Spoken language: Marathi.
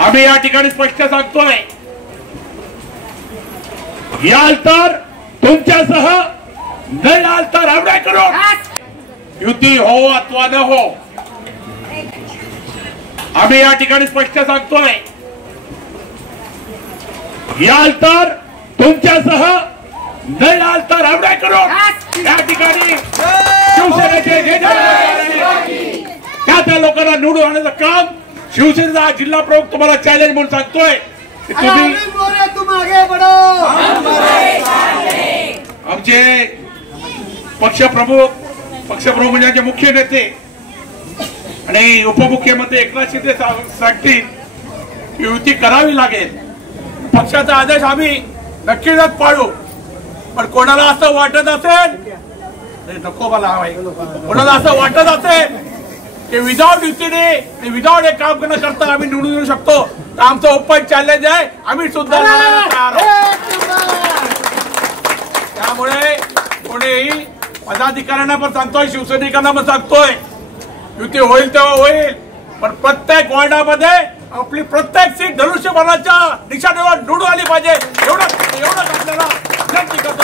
आम्ही या ठिकाणी स्पष्ट सांगतोय, याल तर तुमच्यासह, नाही याल तर आमच्या करू युती हो अथवा न हो। आम्ही या ठिकाणी स्पष्ट सांगतोय, याल तर तुमच्यासह, नाही याल तर आमच्या करू। या ठिकाणी शिवसेनेचे त्या लोकांना निवडून आणण्याचं काम शिवसेनेचा जिल्हा प्रमुख तुम्हाला चॅलेंज म्हणून सांगतोय की आमचे पक्षप्रमुख म्हणजे आमचे मुख्य नेते आणि उपमुख्यमंत्री एकनाथ शिंदे सांगतील की युती करावी लागेल। पक्षाचा आदेश आम्ही नक्कीच पाळू, पण कोणाला असं वाटत असेल नको मला कोणाला असं वाटत असेल की विदाउट युतीने विदाउट एक काम न करता आम्ही निवडून येऊ शकतो, तर आमचं ओपन चॅलेंज आहे, आम्ही सुद्धा तयार आहोत। त्यामुळे कोणीही पदाधिकाऱ्यांना पण सांगतोय, शिवसैनिकांना पण सांगतोय, युती होईल तेव्हा होईल, पण प्रत्येक वॉर्डामध्ये आपली प्रत्येक सीट धनुष्यबाणाच्या निशाणीवर निवडून आली पाहिजे, एवढंच आपल्याला विनंती करतो।